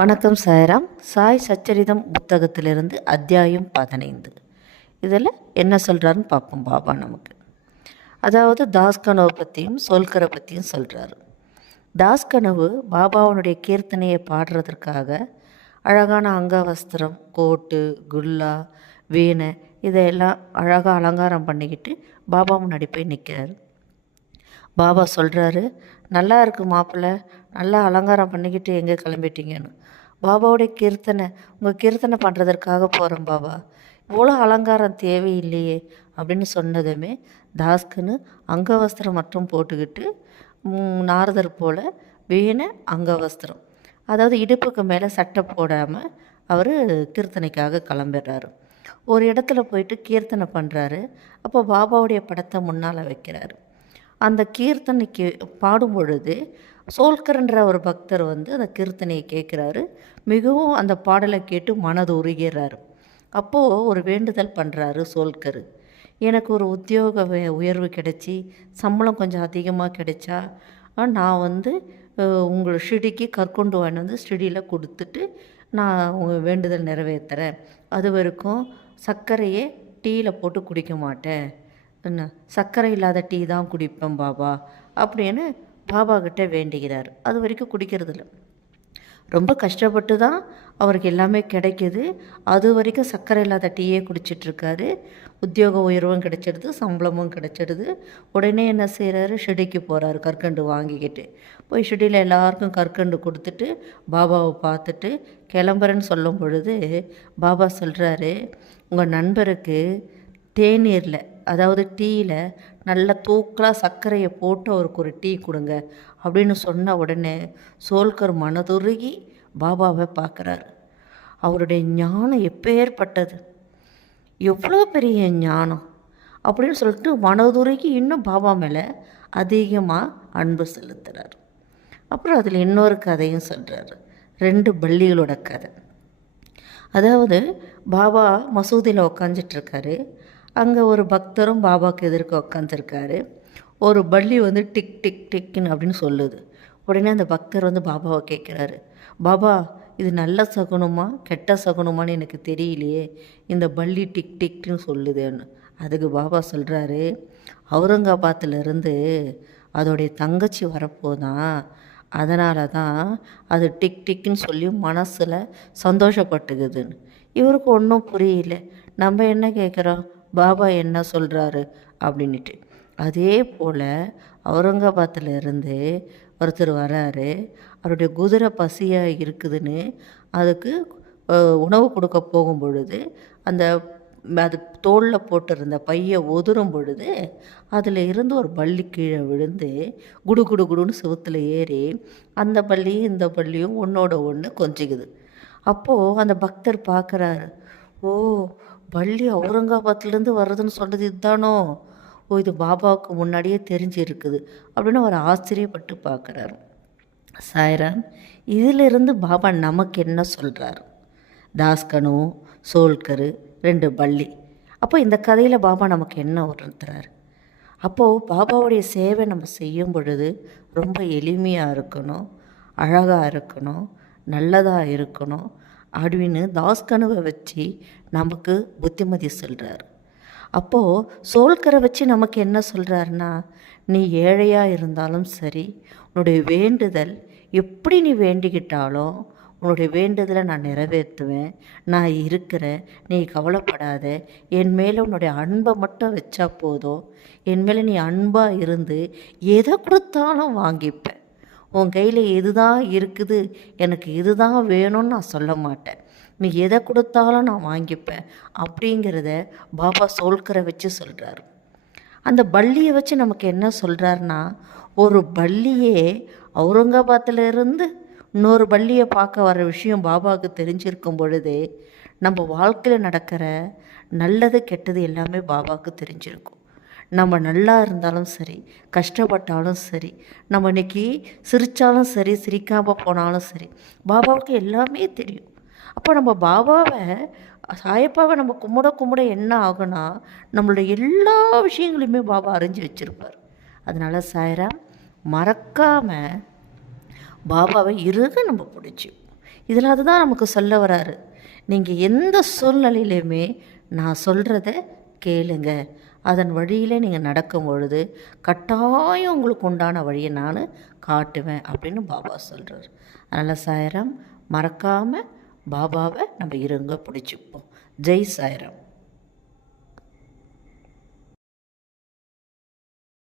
வணக்கம் சாய்ராம். சாய் சச்சரிதம் புத்தகத்திலிருந்து அத்தியாயம் 15. இதில் என்ன சொல்கிறாருன்னு பார்ப்போம் பாபா நமக்கு. அதாவது தாஸ்கனவை பற்றியும் சோல்கரை பற்றியும் சொல்கிறாரு. தாஸ்கனவு பாபாவனுடைய கீர்த்தனையை பாடுறதற்காக அழகான அங்கவஸ்திரம், கோட்டு, குல்லா, வீணை இதையெல்லாம் அழகாக அலங்காரம் பண்ணிக்கிட்டு பாபா முன்னாடி போய் நிற்கிறாரு. பாபா சொல்கிறாரு, நல்லா இருக்கு மாப்பிள்ளை, நல்லா அலங்காரம் பண்ணிக்கிட்டு எங்கே கிளம்பிட்டீங்கன்னு. பாபாவுடைய கீர்த்தனை, உங்கள் கீர்த்தனை பண்ணுறதற்காக போகிறேன் பாபா, இவ்வளோ அலங்காரம் தேவையில்லையே அப்படின்னு சொன்னதுமே தாஸ்கனு அங்கவஸ்திரம் மட்டும் போட்டுக்கிட்டு நாரதர் போல் வீணை அங்கவஸ்திரம், அதாவது இடுப்புக்கு மேலே சட்டை போடாமல் அவர் கீர்த்தனைக்காக கிளம்பிடுறாரு. ஒரு இடத்துல போயிட்டு கீர்த்தனை பண்ணுறாரு. அப்போ பாபாவுடைய படத்தை முன்னால் வைக்கிறாரு. அந்த கீர்த்தனைக்கு பாடும் பொழுது சோல்கர்ன்ற ஒரு பக்தர் அந்த கீர்த்தனையை கேட்குறாரு. மிகவும் அந்த பாடலை கேட்டு மனது உருகிறாரு. அப்போது ஒரு வேண்டுதல் பண்ணுறாரு சோல்கர். எனக்கு ஒரு உத்தியோக உயர்வு கிடைச்சி சம்பளம் கொஞ்சம் அதிகமாக கிடைச்சா நான் உங்களை ஷிடிக்கு கற்கொண்டு வாங்கி ஷிடியில் கொடுத்துட்டு நான் உங்கள் வேண்டுதல் நிறைவேற்றுறேன். அது வரைக்கும் சர்க்கரையே டீயில் போட்டு குடிக்க மாட்டேன், என்ன சர்க்கரை இல்லாத டீ தான் குடிப்பேன் பாபா அப்படின்னு பாபா கிட்டே வேண்டிக்கிறார். அது வரைக்கும் குடிக்கிறதில்ல. ரொம்ப கஷ்டப்பட்டு தான் அவருக்கு எல்லாமே கிடைக்கிது. அது வரைக்கும் சர்க்கரை இல்லாத டீயே குடிச்சிட்ருக்காரு. உத்தியோக உயர்வும் கிடைச்சிடுது, சம்பளமும் கிடைச்சிடுது. உடனே என்ன செய்கிறாரு, ஷிடிக்கு போகிறாரு கற்கண்டு வாங்கிக்கிட்டு. போய் ஷிடியில் எல்லாருக்கும் கற்கண்டு கொடுத்துட்டு பாபாவை பார்த்துட்டு கிளம்புறேன்னு சொல்லும் பொழுது பாபா சொல்கிறாரு, உங்கள் நண்பருக்கு தேநீரில், அதாவது டீயில் நல்ல தூக்கலாக சர்க்கரையை போட்டு அவருக்கு ஒரு டீ கொடுங்க அப்படின்னு சொன்ன உடனே சோல்கர் மனதுருகி பாபாவை பார்க்குறாரு. அவருடைய ஞானம் எப்பேற்பட்டது, எவ்வளோ பெரிய ஞானம் அப்படின்னு சொல்லிட்டு மனதுருகி இன்னும் பாபா மேலே அதிகமாக அன்பு செலுத்துகிறார். அப்புறம் அதில் இன்னொரு கதையும் சொல்கிறாரு, 2 பள்ளிகளோட கதை. அதாவது பாபா மசூதியில் உக்காந்துட்ருக்காரு. அங்கே ஒரு பக்தரும் பாபாவுக்கு எதிர்க்க உட்காந்துருக்காரு. ஒரு பள்ளி டிக் டிக் டிக்னு அப்படின்னு சொல்லுது. உடனே அந்த பக்தர் பாபாவை கேட்குறாரு, பாபா இது நல்ல சகுனமா கெட்ட சகுனமான்னு எனக்கு தெரியலையே, இந்த பள்ளி டிக் டிக்னு சொல்லுதுன்னு. அதுக்கு பாபா சொல்கிறாரு, அவுரங்காபாத்திலேருந்து அதோடைய தங்கச்சி வரப்போதான், அதனால தான் அது டிக் டிக்னு சொல்லி மனசில் சந்தோஷப்பட்டுக்குதுன்னு. இவருக்கு ஒன்றும் புரியல. நம்ம என்ன கேட்குறோம், பாபா என்ன சொல்கிறாரு அப்படின்ட்டு. அதே போல் அவுரங்காபாத்திலேருந்து ஒருத்தர் வராரு. அவருடைய குதிரை பசியாக இருக்குதுன்னு அதுக்கு உணவு கொடுக்க போகும் பொழுது அது தோளில் போட்டிருந்த பையை உதிரும் பொழுது அதில் இருந்து ஒரு பள்ளி கீழே விழுந்து குடு குடு குடுன்னு செவுத்தில் ஏறி அந்த பள்ளியும் இந்த பள்ளியும் ஒன்றோட ஒன்று கொஞ்சிக்குது. அப்போது அந்த பக்தர் பார்க்குறாரு, ஓ பள்ளி அவுரங்காபாத்லேருந்து வர்றதுன்னு சொன்னது இதுதானோ, ஓ இது பாபாவுக்கு முன்னாடியே தெரிஞ்சிருக்குது அப்படின்னு அவர் ஆச்சரியப்பட்டு பார்க்குறாரு. சாய்ராம், இதிலிருந்து பாபா நமக்கு என்ன சொல்கிறாரு? தாஸ்கனு, சோல்கர், 2 பள்ளி. அப்போ இந்த கதையில் பாபா நமக்கு என்ன உணர்த்துறாரு? அப்போது பாபாவுடைய சேவை நம்ம செய்யும் பொழுது ரொம்ப எளிமையாக இருக்கணும், அழகாக இருக்கணும், நல்லதாக இருக்கணும் அப்படின்னு தாஸ்கனுவை வச்சு நமக்கு புத்திமதி சொல்கிறார். அப்போது சோல்கரை வச்சு நமக்கு என்ன சொல்கிறாருன்னா, நீ ஏழையாக இருந்தாலும் சரி, உன்னுடைய வேண்டுதல் எப்படி நீ வேண்டிக்கிட்டாலும் உன்னுடைய வேண்டுதலை நான் நிறைவேற்றுவேன், நான் இருக்கிறேன், நீ கவலைப்படாத, என் மேலே உன்னுடைய அன்பை மட்டும் வச்சா போதும், என் மேலே நீ அன்பாக இருந்து எதை கொடுத்தாலும் வாங்கிப்பேன், உன் கையில் எதுதான் இருக்குது, எனக்கு இதுதான் வேணும்னு நான் சொல்ல மாட்டேன், நீ எதை கொடுத்தாலும் நான் வாங்கிப்பேன் அப்படிங்கிறத பாபா சோல்கரை வச்சு சொல்கிறாரு. அந்த பள்ளியை வச்சு நமக்கு என்ன சொல்கிறாருன்னா, ஒரு பள்ளியே அவுரங்காபாத்திலேருந்து இன்னொரு பள்ளியை பார்க்க வர விஷயம் பாபாவுக்கு தெரிஞ்சிருக்கும் பொழுது நம்ம வாழ்க்கையில் நடக்கிற நல்லது கெட்டது எல்லாமே பாபாவுக்கு தெரிஞ்சிருக்கும். நம்ம நல்லா இருந்தாலும் சரி, கஷ்டப்பட்டாலும் சரி, நம்ம இன்றைக்கி சிரித்தாலும் சரி, சிரிக்காமல் போனாலும் சரி, பாபாவுக்கு எல்லாமே தெரியும். அப்போ நம்ம பாபாவை, சாயப்பாவை நம்ம கும்பிட என்ன ஆகுனா, நம்மளுடைய எல்லா விஷயங்களையுமே பாபா அறிஞ்சு வச்சுருப்பார். அதனால் சாய்ராம், மறக்காமல் பாபாவை நம்ம பிடிச்சி இதில் அதுதான் நமக்கு சொல்ல வராரு. நீங்கள் எந்த சூழ்நிலையிலையுமே நான் சொல்கிறத கேளுங்க. அதன் வழியிலே நீங்கள் நடக்கும் பொழுது கட்டாயம் உங்களுக்கு உண்டான வழியை நான் காட்டுவேன் அப்படின்னு பாபா சொல்கிறார். அதனால் சாய்ராம், மறக்காமல் பாபாவை நம்ம இருங்க பிடிச்சிப்போம். ஜெய் சாய்ராம்.